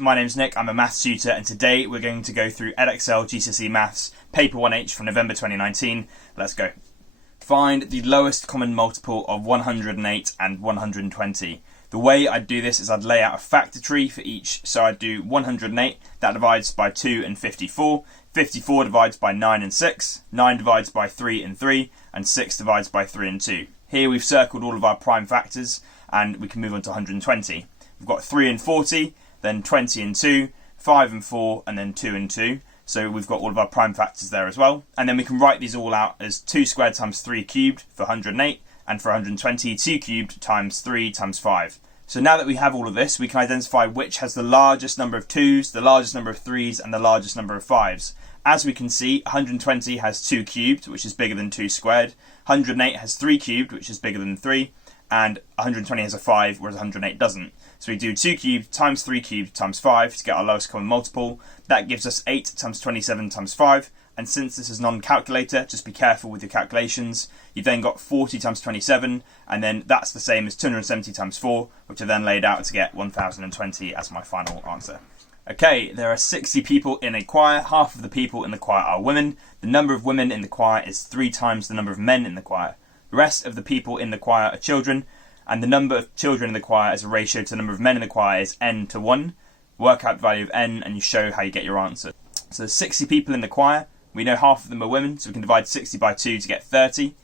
My name's Nick, I'm a maths tutor, and today we're going to go through Edexcel GCSE Maths Paper 1H from November 2019. Let's go. Find the lowest common multiple of 108 and 120. The way I'd do this is I'd lay out a factor tree for each. So I'd do 108, that divides by 2 and 54. 54 divides by 9 and 6. 9 divides by 3 and 3. And 6 divides by 3 and 2. Here we've circled all of our prime factors, and we can move on to 120. We've got 3 and 40. Then 20 and 2, 5 and 4, and then 2 and 2. So we've got all of our prime factors there as well. And then we can write these all out as 2 squared times 3 cubed for 108, and for 120, 2 cubed times 3 times 5. So now that we have all of this, we can identify which has the largest number of 2's, the largest number of 3's, and the largest number of 5's. As we can see, 120 has 2 cubed, which is bigger than 2 squared. 108 has 3 cubed, which is bigger than 3. And 120 has a 5, whereas 108 doesn't. So we do 2 cubed times 3 cubed times 5 to get our lowest common multiple. That gives us 8 times 27 times 5. And since this is non-calculator, just be careful with your calculations. You've then got 40 times 27, and then that's the same as 270 times 4, which I then laid out to get 1020 as my final answer. Okay, there are 60 people in a choir. Half of the people in the choir are women. The number of women in the choir is 3 times the number of men in the choir. The rest of the people in the choir are children, and the number of children in the choir as a ratio to the number of men in the choir is n to 1. Work out the value of n and you show how you get your answer. So there's 60 people in the choir. We know half of them are women, so we can divide 60 by 2 to get 30.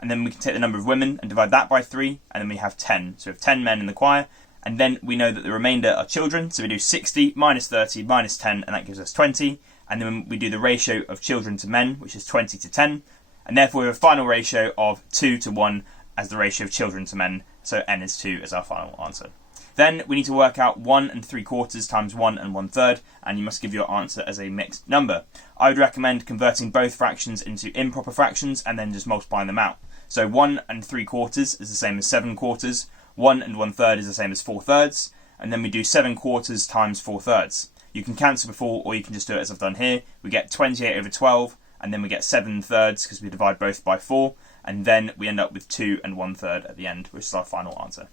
And then we can take the number of women and divide that by 3, and then we have 10. So we have 10 men in the choir, and then we know that the remainder are children, so we do 60 minus 30 minus 10, and that gives us 20. And then we do the ratio of children to men, which is 20 to 10. And therefore we have a final ratio of 2 to 1 as the ratio of children to men, so n is 2 as our final answer. Then we need to work out 1 3/4 times 1 1/3, and you must give your answer as a mixed number. I would recommend converting both fractions into improper fractions and then just multiplying them out. So 1 3/4 is the same as 7/4, 1 1/3 is the same as 4/3, and then we do 7/4 times 4/3. You can cancel before, or you can just do it as I've done here. We get 28 over 12, and then we get 7/3 because we divide both by 4, and then we end up with 2 1/3 at the end, which is our final answer.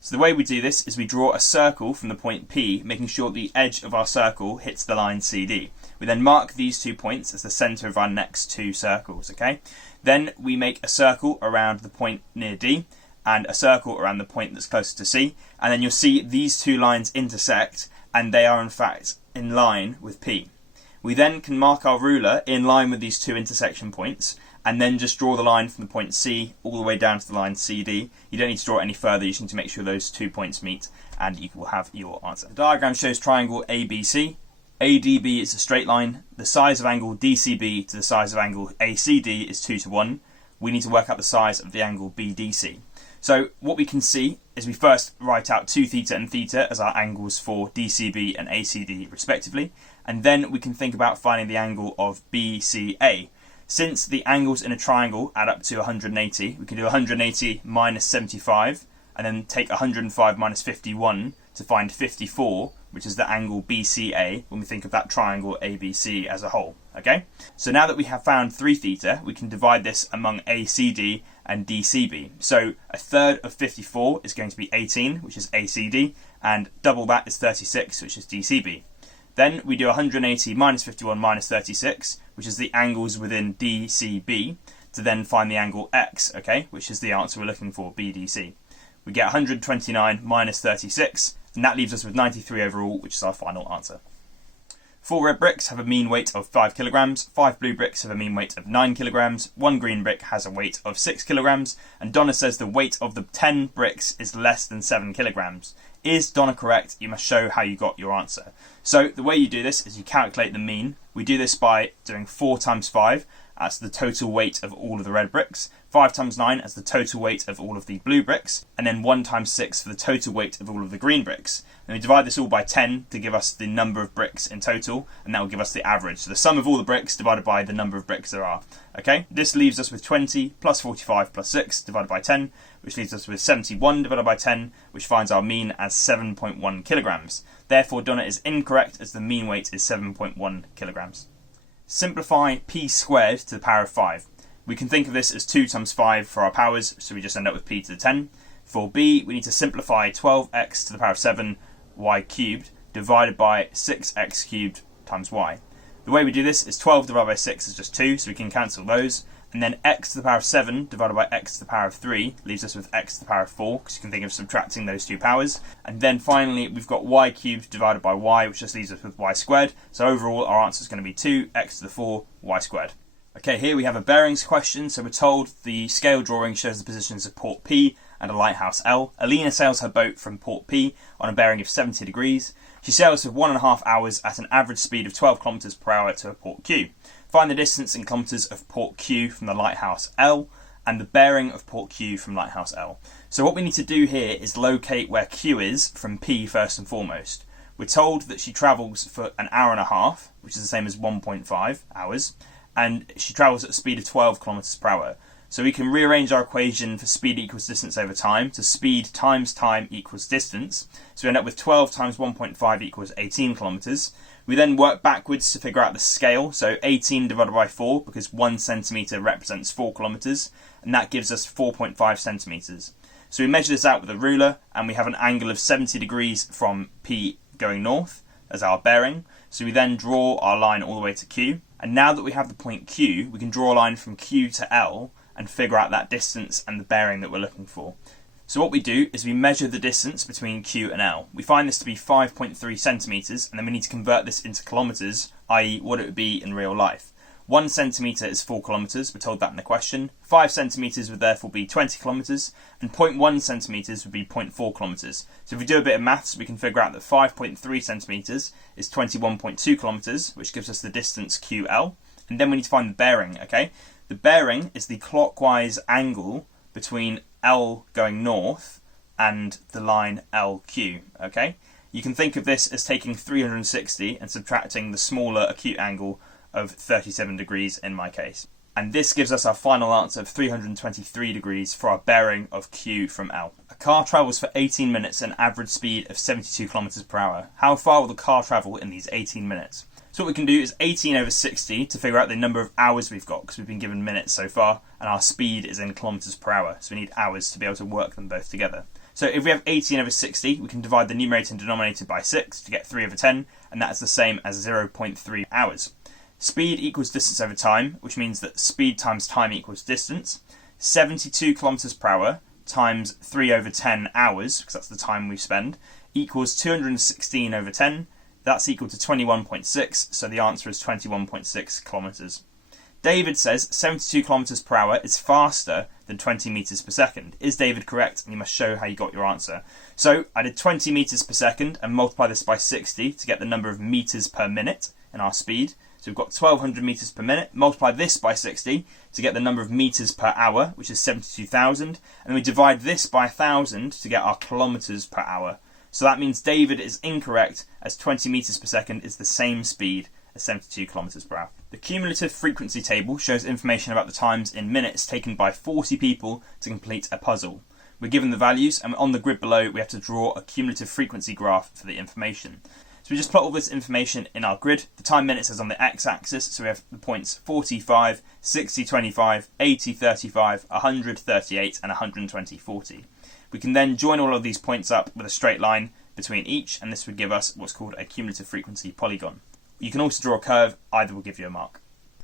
So the way we do this is we draw a circle from the point P, making sure the edge of our circle hits the line CD. We then mark these 2 points as the centre of our next 2 circles, okay? Then we make a circle around the point near D, and a circle around the point that's closer to C, and then you'll see these 2 lines intersect, and they are in fact in line with P. We then can mark our ruler in line with these 2 intersection points, and then just draw the line from the point C all the way down to the line CD. You don't need to draw it any further, you just need to make sure those 2 points meet, and you will have your answer. The diagram shows triangle ABC. ADB is a straight line. The size of angle DCB to the size of angle ACD is 2 to 1. We need to work out the size of the angle BDC. So what we can see is we first write out 2 theta and theta as our angles for DCB and ACD respectively, and then we can think about finding the angle of BCA. Since the angles in a triangle add up to 180, we can do 180 minus 75, and then take 105 minus 51 to find 54, which is the angle BCA when we think of that triangle ABC as a whole. Okay? So now that we have found 3 theta, we can divide this among ACD and DCB. So a third of 54 is going to be 18, which is ACD, and double that is 36, which is DCB. Then we do 180 minus 51 minus 36, which is the angles within DCB, to then find the angle X, okay, which is the answer we're looking for, BDC. We get 129 minus 36, and that leaves us with 93 overall, which is our final answer. 4 red bricks have a mean weight of 5 kilograms, 5 blue bricks have a mean weight of 9 kilograms, 1 green brick has a weight of 6 kilograms, and Donna says the weight of the 10 bricks is less than 7 kilograms. Is Donna correct? You must show how you got your answer. So the way you do this is you calculate the mean. We do this by doing 4 times 5 as the total weight of all of the red bricks, 5 times 9 as the total weight of all of the blue bricks, and then 1 times 6 for the total weight of all of the green bricks. And we divide this all by 10 to give us the number of bricks in total, and that will give us the average. So the sum of all the bricks divided by the number of bricks there are. Okay, this leaves us with 20 plus 45 plus 6 divided by 10, which leaves us with 71 divided by 10, which finds our mean as 7.1 kilograms. Therefore, Donna is incorrect as the mean weight is 7.1 kilograms. Simplify p squared to the power of 5. We can think of this as 2 times 5 for our powers, so we just end up with p to the 10. For b, we need to simplify 12x to the power of 7 y cubed divided by 6x cubed times y. The way we do this is 12 divided by 6 is just 2, so we can cancel those. And then x to the power of 7 divided by x to the power of 3 leaves us with x to the power of 4, because you can think of subtracting those two powers. And then finally, we've got y cubed divided by y, which just leaves us with y squared. So overall, our answer is going to be 2x to the 4 y squared. Okay, here we have a bearings question. So we're told the scale drawing shows the positions of port P and a lighthouse L. Alina sails her boat from port P on a bearing of 70 degrees. She sails for 1.5 hours at an average speed of 12 kilometers per hour to port Q. Find the distance in kilometers of port Q from the lighthouse L and the bearing of port Q from lighthouse L. So what we need to do here is locate where Q is from P first and foremost. We're told that she travels for an hour and a half, which is the same as 1.5 hours, and she travels at a speed of 12 kilometers per hour. So we can rearrange our equation for speed equals distance over time to speed times time equals distance. So we end up with 12 times 1.5 equals 18 kilometers. We then work backwards to figure out the scale. So 18 divided by 4, because 1 centimeter represents 4 kilometers, and that gives us 4.5 centimeters. So we measure this out with a ruler, and we have an angle of 70 degrees from P going north as our bearing. So we then draw our line all the way to Q. And now that we have the point Q, we can draw a line from Q to L and figure out that distance and the bearing that we're looking for. So what we do is we measure the distance between Q and L. We find this to be 5.3 centimetres, and then we need to convert this into kilometres, i.e. what it would be in real life. 1 centimetre is 4 kilometres, we're told that in the question. 5 centimetres would therefore be 20 kilometres, and 0.1 centimetres would be 0.4 kilometres. So if we do a bit of maths, we can figure out that 5.3 centimetres is 21.2 kilometres, which gives us the distance QL. And then we need to find the bearing, okay? The bearing is the clockwise angle between L going north and the line LQ, okay? You can think of this as taking 360 and subtracting the smaller acute angle of 37 degrees in my case. And this gives us our final answer of 323 degrees for our bearing of Q from L. A car travels for 18 minutes at an average speed of 72 kilometers per hour. How far will the car travel in these 18 minutes? So what we can do is 18 over 60 to figure out the number of hours we've got, because we've been given minutes so far, and our speed is in kilometers per hour, so we need hours to be able to work them both together. So if we have 18 over 60, we can divide the numerator and denominator by 6 to get 3 over 10, and that's the same as 0.3 hours. Speed equals distance over time, which means that speed times time equals distance. 72 kilometers per hour times 3 over 10 hours, because that's the time we spend, equals 216 over 10. That's equal to 21.6, so the answer is 21.6 kilometers. David says 72 kilometers per hour is faster than 20 meters per second. Is David correct? And you must show how you got your answer. So I did 20 meters per second and multiply this by 60 to get the number of meters per minute in our speed. So we've got 1200 meters per minute. Multiply this by 60 to get the number of meters per hour, which is 72,000. And then we divide this by 1,000 to get our kilometers per hour. So that means David is incorrect, as 20 meters per second is the same speed as 72 kilometers per hour. The cumulative frequency table shows information about the times in minutes taken by 40 people to complete a puzzle. We're given the values, and on the grid below we have to draw a cumulative frequency graph for the information. So we just plot all this information in our grid. The time minutes is on the x-axis, so we have the points 45, 60, 25, 80, 35, 100, 38, and 120, 40. We can then join all of these points up with a straight line between each, and this would give us what's called a cumulative frequency polygon. You can also draw a curve, either will give you a mark.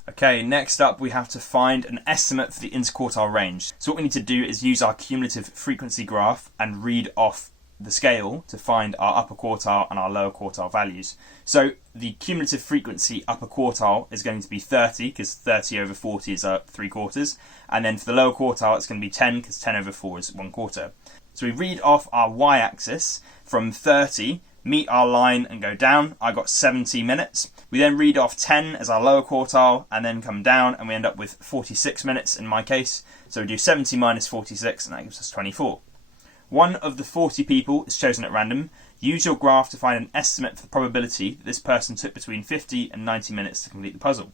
Okay, next up we have to find an estimate for the interquartile range. So what we need to do is use our cumulative frequency graph and read off the scale to find our upper quartile and our lower quartile values. So the cumulative frequency upper quartile is going to be 30, because 30 over 40 is 3/4, and then for the lower quartile it's going to be 10, because 10 over 4 is 1/4. So we read off our y-axis from 30, meet our line and go down. I got 70 minutes. We then read off 10 as our lower quartile and then come down, and we end up with 46 minutes in my case. So we do 70 minus 46, and that gives us 24. One of the 40 people is chosen at random. Use your graph to find an estimate for the probability that this person took between 50 and 90 minutes to complete the puzzle.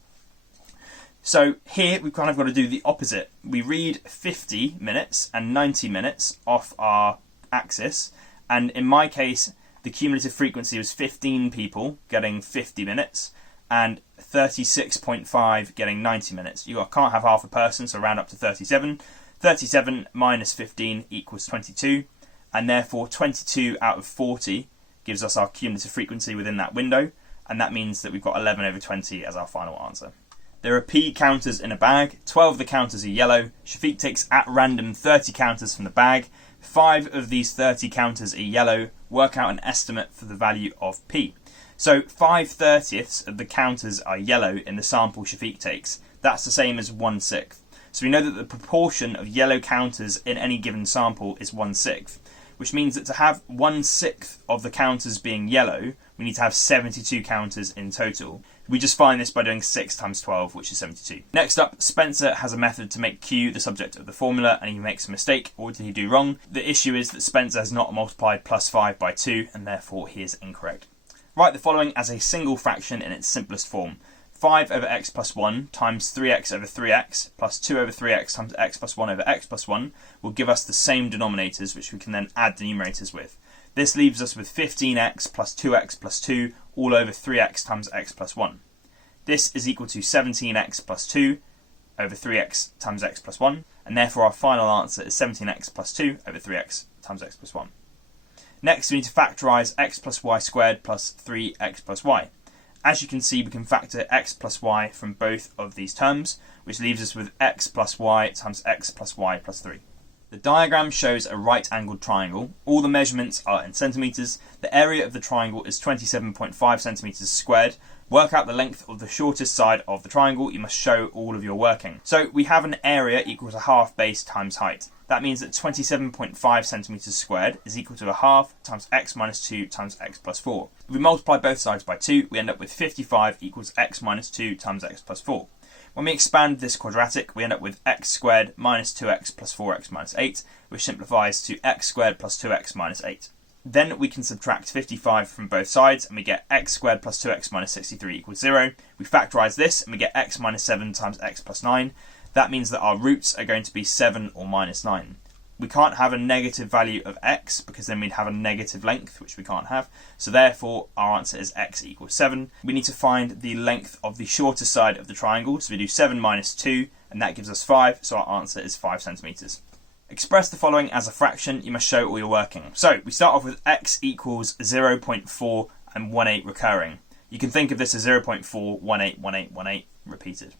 So here we've kind of got to do the opposite. We read 50 minutes and 90 minutes off our axis, and in my case the cumulative frequency was 15 people getting 50 minutes and 36.5 getting 90 minutes. You can't have half a person, so round up to 37. 37 minus 15 equals 22, and therefore 22 out of 40 gives us our cumulative frequency within that window, and that means that we've got 11 over 20 as our final answer. There are P counters in a bag. 12 of the counters are yellow. Shafiq takes at random 30 counters from the bag. 5 of these 30 counters are yellow. Work out an estimate for the value of P. So 5/30ths of the counters are yellow in the sample Shafiq takes. That's the same as 1/6. So we know that the proportion of yellow counters in any given sample is 1/6, which means that to have 1/6 of the counters being yellow, we need to have 72 counters in total. We just find this by doing 6 times 12, which is 72. Next up, Spencer has a method to make Q the subject of the formula, and he makes a mistake. What did he do wrong? The issue is that Spencer has not multiplied plus 5 by 2, and therefore he is incorrect. Write the following as a single fraction in its simplest form. 5 over x plus 1 times 3x over 3x plus 2 over 3x times x plus 1 over x plus 1 will give us the same denominators, which we can then add the numerators with. This leaves us with 15x plus 2x plus 2 all over 3x times x plus 1. This is equal to 17x plus 2 over 3x times x plus 1, and therefore our final answer is 17x plus 2 over 3x times x plus 1. Next, we need to factorise x plus y squared plus 3x plus y. As you can see, we can factor x plus y from both of these terms, which leaves us with x plus y times x plus y plus 3. The diagram shows a right-angled triangle. All the measurements are in centimetres. The area of the triangle is 27.5 centimetres squared. Work out the length of the shortest side of the triangle. You must show all of your working. So we have an area equal to half base times height. That means that 27.5 centimetres squared is equal to a half times x minus 2 times x plus 4. If we multiply both sides by 2, we end up with 55 equals x minus 2 times x plus 4. When we expand this quadratic, we end up with x squared minus 2x plus 4x minus 8, which simplifies to x squared plus 2x minus 8. Then we can subtract 55 from both sides, and we get x squared plus 2x minus 63 equals 0. We factorise this, and we get x minus 7 times x plus 9. That means that our roots are going to be 7 or minus 9. We can't have a negative value of x, because then we'd have a negative length, which we can't have. So therefore, our answer is x equals 7. We need to find the length of the shortest side of the triangle. So we do 7 minus 2, and that gives us 5. So our answer is 5 centimetres. Express the following as a fraction. You must show all your working. So we start off with x equals 0.4 and 18 recurring. You can think of this as 0.4, 18, 18, 18 repeated.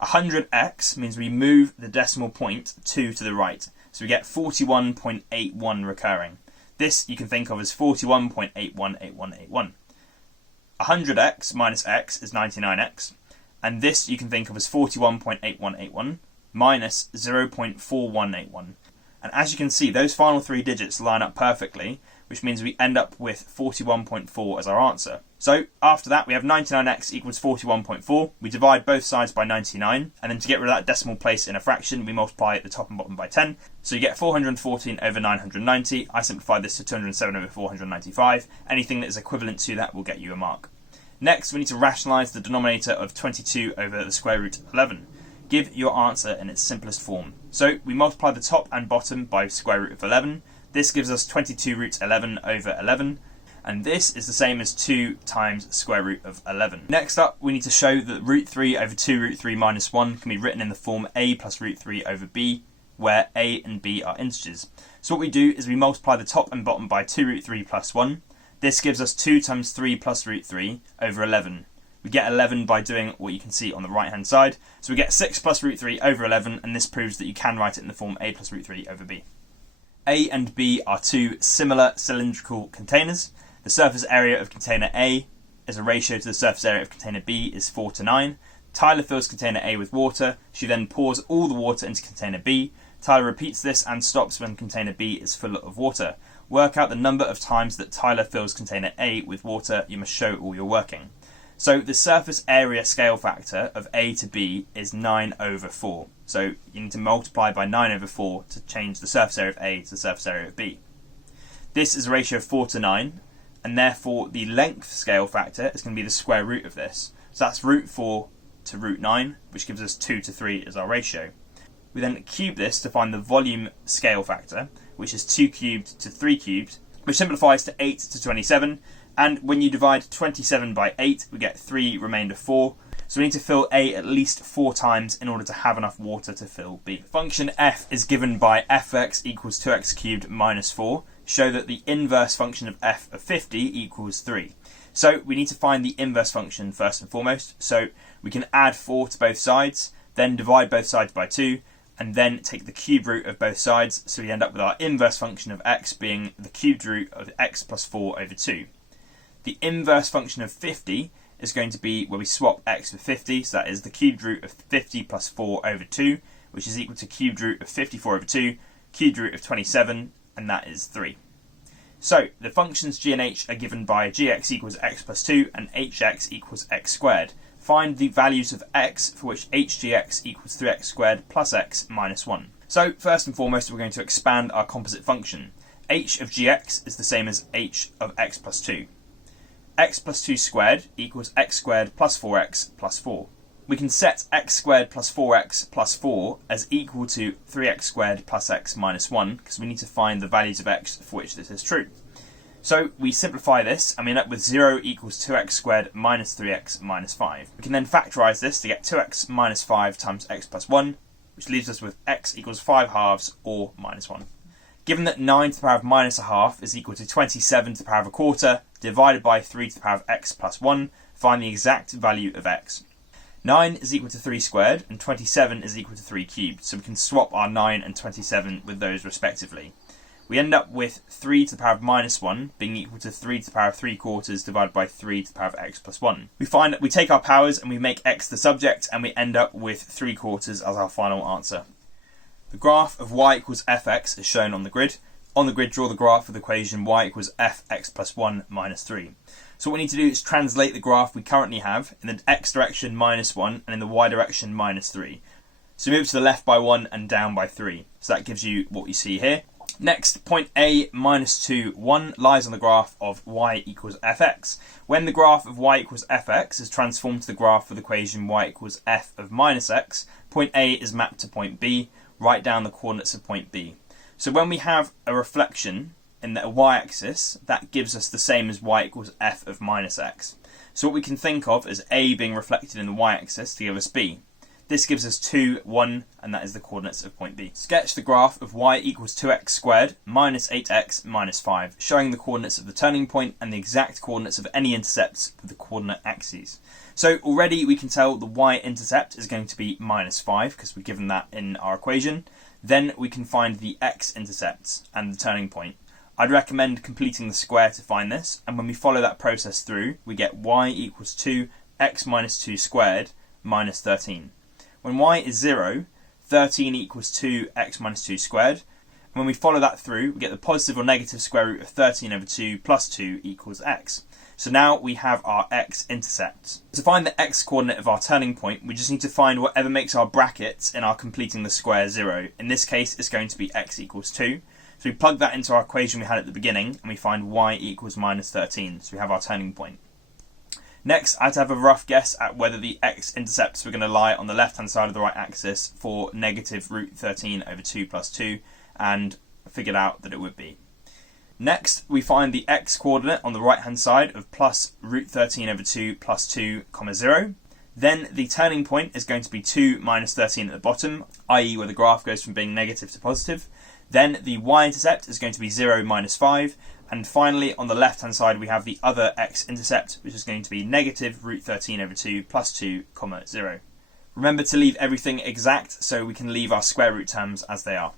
100x means we move the decimal point 2 to the right. So we get 41.81 recurring. This you can think of as 41.818181. 100x minus x is 99x. And this you can think of as 41.8181 minus 0.4181. And as you can see, those final three digits line up perfectly, which means we end up with 41.4 as our answer. So after that, we have 99x equals 41.4. We divide both sides by 99, and then to get rid of that decimal place in a fraction, we multiply the top and bottom by 10. So you get 414 over 990. I simplified this to 207 over 495. Anything that is equivalent to that will get you a mark. Next, we need to rationalise the denominator of 22 over the square root of 11. Give your answer in its simplest form. So we multiply the top and bottom by square root of 11. This gives us 22 root 11 over 11. And this is the same as 2 times square root of 11. Next up, we need to show that root 3 over 2 root 3 minus 1 can be written in the form a plus root 3 over b, where a and b are integers. So what we do is we multiply the top and bottom by 2 root 3 plus 1. This gives us 2 times 3 plus root 3 over 11. We get 11 by doing what you can see on the right hand side. So we get 6 plus root 3 over 11, and this proves that you can write it in the form a plus root 3 over b. A and B are two similar cylindrical containers. The surface area of container A is a ratio to the surface area of container B is 4 to 9. Tyler fills container A with water. She then pours all the water into container B. Tyler repeats this and stops when container B is full of water. Work out the number of times that Tyler fills container A with water. You must show all your working. So the surface area scale factor of A to B is 9 over 4. So you need to multiply by 9 over 4 to change the surface area of A to the surface area of B. This is a ratio of 4 to 9, and therefore the length scale factor is going to be the square root of this. So that's root 4 to root 9, which gives us 2 to 3 as our ratio. We then cube this to find the volume scale factor, which is 2 cubed to 3 cubed, which simplifies to 8 to 27. And when you divide 27 by 8, we get 3 remainder 4. So we need to fill A at least 4 times in order to have enough water to fill B. Function f is given by fx equals 2x cubed minus 4. show that the inverse function of f of 50 equals 3. So we need to find the inverse function first and foremost. So we can add 4 to both sides, then divide both sides by 2, and then take the cube root of both sides. So we end up with our inverse function of x being the cubed root of x plus 4 over 2. The inverse function of 50 is going to be where we swap x for 50, so that is the cubed root of 50 plus 4 over 2, which is equal to cubed root of 54 over 2, cubed root of 27, and that is 3. So the functions g and h are given by gx equals x plus 2 and hx equals x squared. Find the values of x for which hgx equals 3x squared plus x minus 1. So first and foremost, we're going to expand our composite function. H of gx is the same as h of x plus 2. X plus 2 squared equals x squared plus 4x plus 4. We can set x squared plus 4x plus 4 as equal to 3x squared plus x minus 1 because we need to find the values of x for which this is true. So we simplify this and we end up with 0 equals 2x squared minus 3x minus 5. We can then factorise this to get 2x minus 5 times x plus 1, which leaves us with x equals 5 halves or minus 1. Given that 9 to the power of minus a half is equal to 27 to the power of a quarter divided by 3 to the power of x plus 1, find the exact value of x. 9 is equal to 3 squared and 27 is equal to 3 cubed, so we can swap our 9 and 27 with those respectively. We end up with 3 to the power of minus 1 being equal to 3 to the power of 3 quarters divided by 3 to the power of x plus 1. We find that we take our powers and we make x the subject and we end up with 3 quarters as our final answer. The graph of y equals fx is shown on the grid. On the grid, draw the graph of the equation y equals fx plus 1 minus 3. So what we need to do is translate the graph we currently have in the x direction minus 1 and in the y direction minus 3. So move to the left by 1 and down by 3. So that gives you what you see here. Next, point A minus 2, 1 lies on the graph of y equals fx. When the graph of y equals fx is transformed to the graph of the equation y equals f of minus x, point A is mapped to point B. Write down the coordinates of point B. So when we have a reflection in the y-axis, that gives us the same as y equals f of minus x. So what we can think of as A being reflected in the y-axis to give us B. This gives us 2, 1, and that is the coordinates of point B. Sketch the graph of y equals 2x squared minus 8x minus 5, showing the coordinates of the turning point and the exact coordinates of any intercepts with the coordinate axes. So already we can tell the y-intercept is going to be minus 5 because we're given that in our equation. Then we can find the x-intercepts and the turning point. I'd recommend completing the square to find this, and when we follow that process through, we get y equals 2 x minus 2 squared minus 13. When y is 0, 13 equals 2 x minus 2 squared. And when we follow that through, we get the positive or negative square root of 13 over 2 plus 2 equals x. So now we have our x-intercepts. To find the x-coordinate of our turning point, we just need to find whatever makes our brackets in our completing the square 0. In this case, it's going to be x equals 2. So we plug that into our equation we had at the beginning, and we find y equals minus 13. So we have our turning point. Next, I had to have a rough guess at whether the x-intercepts were going to lie on the left-hand side of the right axis for negative root 13 over 2 plus 2, and figured out that it would be. Next, we find the x-coordinate on the right-hand side of plus root 13 over 2 plus 2, 0. Then the turning point is going to be 2 minus 13 at the bottom, i.e. where the graph goes from being negative to positive. Then the y-intercept is going to be 0 minus 5. And finally, on the left-hand side, we have the other x-intercept, which is going to be negative root 13 over 2 plus 2, 0. Remember to leave everything exact so we can leave our square root terms as they are.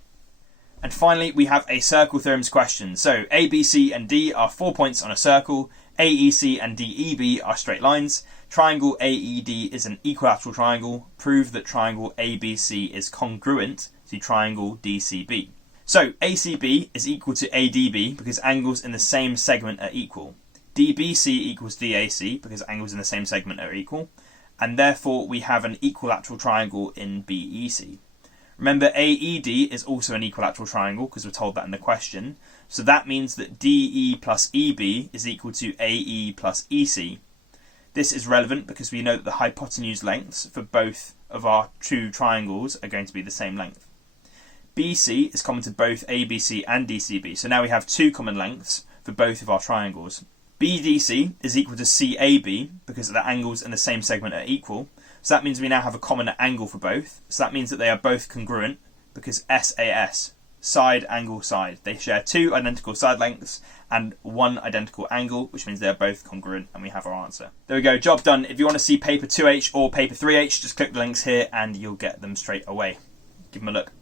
And finally, we have a circle theorems question. So A, B, C and D are 4 points on a circle. AEC and DEB are straight lines. Triangle AED is an equilateral triangle. Prove that triangle ABC is congruent to triangle DCB. So ACB is equal to ADB because angles in the same segment are equal. DBC equals DAC because angles in the same segment are equal. And therefore we have an equilateral triangle in BEC. Remember, AED is also an equilateral triangle because we're told that in the question. So that means that DE plus EB is equal to AE plus EC. This is relevant because we know that the hypotenuse lengths for both of our two triangles are going to be the same length. BC is common to both ABC and DCB. So now we have two common lengths for both of our triangles. BDC is equal to CAB because the angles in the same segment are equal. So that means we now have a common angle for both. So that means that they are both congruent because SAS side, angle, side. They share 2 identical side lengths and 1 identical angle, which means they're both congruent, and we have our answer. There we go, job done. If you want to see paper 2H or paper 3H, just click the links here and you'll get them straight away. Give them a look.